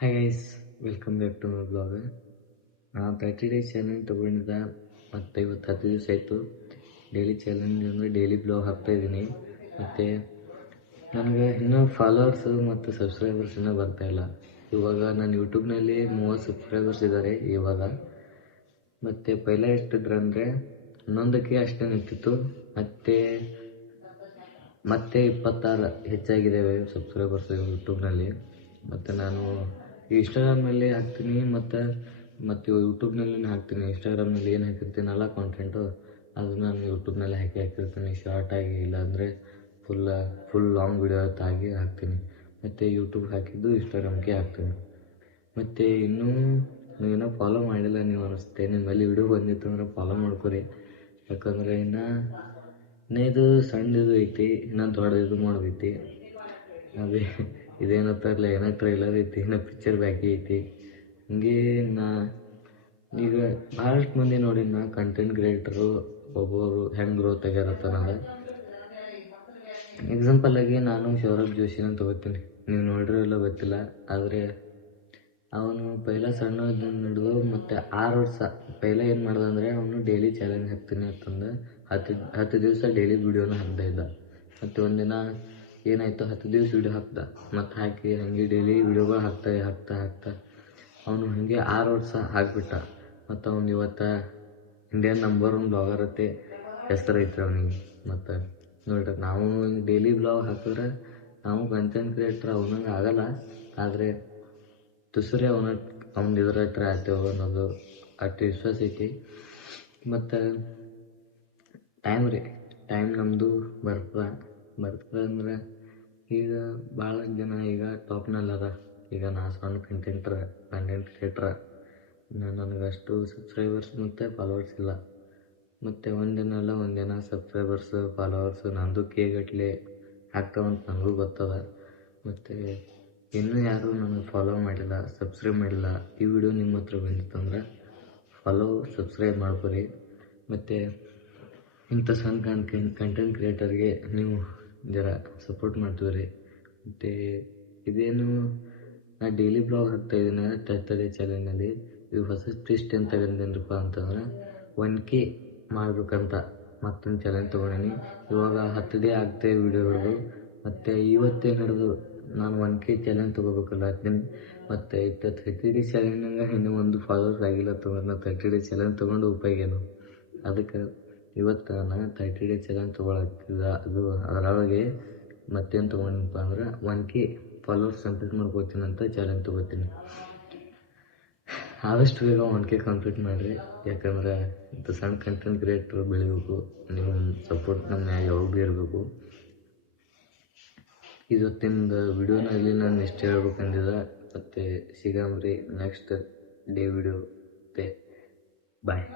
Hi guys, welcome back to my blog. ನಾನು 30 days challenge ತೊಗೊಂಡಿದ್ದ ಮತ್ತು ಇವತ್ತು 10 ದಿವಸ ಆಯಿತು. ಡೈಲಿ ಚಾಲೆಂಜ್ ಅಂದರೆ ಡೈಲಿ ಬ್ಲಾಗ್ ಹಾಕ್ತಾಯಿದ್ದೀನಿ. ಮತ್ತು ನನಗೆ ಇನ್ನೂ ಫಾಲೋವರ್ಸು ಮತ್ತು ಸಬ್ಸ್ಕ್ರೈಬರ್ಸ್ ಇನ್ನೂ ಬರ್ತಾಯಿಲ್ಲ. ಇವಾಗ ನನ್ನ ಯೂಟ್ಯೂಬ್ನಲ್ಲಿ 30 ಸಬ್ಸ್ಕ್ರೈಬರ್ಸ್ ಇದ್ದಾರೆ ಇವಾಗ. ಮತ್ತು ಪೈಲ ಎಷ್ಟಿದ್ರಂದರೆ 11ಕ್ಕೆ ಅಷ್ಟೇ ನಿಂತಿತ್ತು. ಮತ್ತೆ 26 ಹೆಚ್ಚಾಗಿದ್ದಾವೆ ಸಬ್ಸ್ಕ್ರೈಬರ್ಸ್ ಯೂಟ್ಯೂಬ್ನಲ್ಲಿ. ಮತ್ತು ನಾನು ಇನ್ಸ್ಟಾಗ್ರಾಮ್ನಲ್ಲಿ ಹಾಕ್ತೀನಿ ಮತ್ತು ಯೂಟ್ಯೂಬ್ನಲ್ಲಿ ಹಾಕ್ತೀನಿ. ಇನ್ಸ್ಟಾಗ್ರಾಮ್ನಲ್ಲಿ ಏನು ಹಾಕಿರ್ತೀನಲ್ಲ ಕಾಂಟೆಂಟು, ಅದು ನಾನು ಯೂಟ್ಯೂಬ್ನಲ್ಲಿ ಹಾಕಿರ್ತೀನಿ ಶಾರ್ಟಾಗಿ, ಇಲ್ಲಾಂದರೆ ಫುಲ್ ಲಾಂಗ್ ವಿಡಿಯೋ ಆಗಿ ಹಾಕ್ತೀನಿ. ಮತ್ತು ಯೂಟ್ಯೂಬ್ ಹಾಕಿದ್ದು ಇನ್ಸ್ಟಾಗ್ರಾಮ್ಗೆ ಹಾಕ್ತೀನಿ. ಮತ್ತು ಇನ್ನೂ ನೀವೇನೋ ಫಾಲೋ ಮಾಡಿಲ್ಲ ನೀವು ಅನ್ನಿಸುತ್ತೆ. ನಿಮ್ಮಲ್ಲಿ ವಿಡಿಯೋ ಬಂದಿತ್ತು ಅಂದ್ರೆ ಫಾಲೋ ಮಾಡ್ಕೊರಿ. ಯಾಕಂದರೆ ಇನ್ನೂ ಇದು ಸಣ್ಣದು ಐತಿ, ಇನ್ನೂ ದೊಡ್ಡದು ಮಾಡೋದೈತಿ. ಅದೇ ಇದೇನತ್ತಾರಲ್ಲ, ಏನೋ ಟ್ರೈಲರ್ ಐತಿ, ಏನೋ ಪಿಕ್ಚರ್ ಬಾಕಿ ಐತಿ. ಹಂಗೆ ಈಗ ಭಾಳಷ್ಟು ಮಂದಿ ನೋಡಿ ಕಂಟೆಂಟ್ ಕ್ರಿಯೇಟರು ಒಬ್ಬೊಬ್ರು ಹೆಂಗೆ ಗ್ರೋತ್ ಆಗ್ಯಾರತ್ತ. ನಾನು ಎಕ್ಸಾಂಪಲಾಗಿ ನಾನು ಸೌರಭ್ ಜೋಶಿನ ತೊಗೋತೀನಿ. ನೀವು ನೋಡಿರಲ್ಲ ಗೊತ್ತಿಲ್ಲ, ಆದರೆ ಅವನು ಪೈಲ ಸಣ್ಣ ಹಿಡಿದು ಮತ್ತು 6 ವರ್ಷ ಪೈಲ ಏನು ಮಾಡ್ದೆ ಅಂದರೆ, ಅವನು ಡೈಲಿ ಚಾಲೆಂಜ್ ಹಾಕ್ತೀನಿ ಅಂತಂದು 10 ದಿವಸ ಡೈಲಿ ವೀಡಿಯೋನ ಹಾಕ್ತಾ ಇದ್ದ. ಮತ್ತು ಒಂದಿನ ಏನಾಯಿತು, 10 ದಿವಸ ವೀಡಿಯೋ ಹಾಕ್ದ, ಮತ್ತು ಹಾಕಿ ಹಾಗೆ ಡೈಲಿ ವೀಡಿಯೋಗಳು ಹಾಕ್ತಾ ಅವನು ಹಾಗೆ 6 ವರ್ಷ ಹಾಕ್ಬಿಟ್ಟ. ಮತ್ತು ಅವ್ನು ಇವತ್ತು ಇಂಡಿಯನ್ ನಂಬರ್ 1 ಬ್ಲಾಗರ್ ಅತ್ತೆ ಹೆಸರು ಐತೆ ಅವನಿಗೆ. ಮತ್ತು ನೋಡ್ರಿ, ನಾವು ಡೈಲಿ ಬ್ಲಾಗ್ ಹಾಕಿದ್ರೆ ನಾವು ಕಂಟೆಂಟ್ ಕ್ರಿಯೇಟ್ರ್ ಅವನಂಗೆ ಆಗಲ್ಲ, ಆದರೆ ತುಸರಿ ಅವ್ನು ಇದ್ರೆ ಟ್ರೈ ಆಗ್ತೇವೆ ಅನ್ನೋದು ಅಷ್ಟು ವಿಶ್ವಾಸ ಐತಿ. ಮತ್ತು ಟೈಮ್ ನಮ್ಮದು ಬರ್ತದೆ ಅಂದರೆ ಈಗ ಭಾಳಷ್ಟು ಜನ ಈಗ ಟಾಪ್ನಲ್ಲದ. ಈಗ ನಾ ಸಣ್ಣ ಕಂಟೆಂಟ್ ಕ್ರಿಯೇಟ್ರ, ನನಗಷ್ಟು ಸಬ್ಸ್ಕ್ರೈಬರ್ಸ್ ಮತ್ತು ಫಾಲೋವರ್ಸ್ ಇಲ್ಲ. ಮತ್ತು ಒಂದಿನ ಸಬ್ಸ್ಕ್ರೈಬರ್ಸು ಫಾಲೋವರ್ಸು ನಂದು ಗಟ್ಟಲೆ ಆಗ್ತಾವಂತ ನನಗೂ ಗೊತ್ತದ. ಮತ್ತು ಇನ್ನೂ ಯಾರೂ ನನಗೆ ಫಾಲೋ ಮಾಡಿಲ್ಲ, ಸಬ್ಸ್ಕ್ರೈಬ್ ಮಾಡಿಲ್ಲ. ಈ ವಿಡಿಯೋ ನಿಮ್ಮ ಹತ್ರ ಬಂದಿತ್ತಂದ್ರೆ ಸಬ್ಸ್ಕ್ರೈಬ್ ಮಾಡ್ಕೊರಿ. ಮತ್ತು ಇಂಥ ಸಣ್ಣ ಕಂಟೆಂಟ್ ಕ್ರಿಯೇಟರ್ಗೆ ನೀವು ಜರ ಸಪೋರ್ಟ್ ಮಾಡ್ತೀವಿ. ಮತ್ತು ಇದೇನು ನಾ ಡೈಲಿ ಬ್ಲಾಗ್ ಹಾಕ್ತಾಯಿದ್ದೀನಿ 30 ಡೇ ಚಾಲೆಂಜ್ನಲ್ಲಿ. ಇದು ಹೊಸ ಟ್ವಿಸ್ಟ್ ಏನು ತಗೊಂಡೇನಪ್ಪ ಅಂತಂದ್ರೆ 1K ಮಾಡ್ಬೇಕಂತ ಮತ್ತೊಂದು ಚಾಲೆಂಜ್ ತೊಗೊಂಡೀನಿ. ಇವಾಗ 10 ಡೇ ಆಗ್ತಾಯಿ ವಿಡಿಯೋ ಹಿಡಿದು. ಮತ್ತು ಇವತ್ತೇನು ಹಿಡಿದು ನಾನು 1K ಚಾಲೆಂಜ್ ತೊಗೋಬೇಕಲ್ಲ ಹತ್ತೀನಿ. ಮತ್ತು 30 ಡೇ ಚಾಲೆಂಜ್ನಾಗ ಇನ್ನೂ ಒಂದು ಫಾಲೋವರ್ಸ್ ಆಗಿಲ್ಲ ತೊಗೊಂಡು ನಾನು 30 ಡೇ ಚಾಲೆಂಜ್ ತೊಗೊಂಡು ಉಪಯೋಗ ಏನು. ಅದಕ್ಕೆ ಇವತ್ತು ನಾನು 30 ಡೇ ಚಾಲೆಂಜ್ ತೊಗೊಳತ್ತಿದ್ದ. ಅದು ಅದರೊಳಗೆ ಮತ್ತೇನು ತೊಗೊಂಡಪ್ಪ ಅಂದ್ರೆ 1K ಫಾಲೋವರ್ಸ್ ಕಂಪ್ಲೀಟ್ ಮಾಡ್ಕೋತೀನಿ ಅಂತ ಚಾಲೆಂಜ್ ತೊಗೋತೀನಿ. ಆದಷ್ಟು ಬೇಗ 1K ಕಂಪ್ಲೀಟ್ ಮಾಡಿರಿ. ಯಾಕಂದ್ರೆ ಇಂಥ ಸಣ್ಣ ಕಂಟೆಂಟ್ ಕ್ರಿಯೇಟ್ರ್ ಬೆಳಿಬೇಕು. ನೀವು ಸಪೋರ್ಟ್ ನಮ್ಮ ಮ್ಯಾಗ ಯಾವಾಗ ಭೀ ಇರಬೇಕು. ಇವತ್ತಿಂದ ವಿಡಿಯೋನಲ್ಲಿ ನಾನು ಇಷ್ಟು ಹೇಳ್ಬೇಕಂದಿದ್ದೆ. ಮತ್ತು ಸಿಗಮ್ರಿ ನೆಕ್ಸ್ಟ್ ಡೇ ವಿಡಿಯೋ. ಬಾಯ್.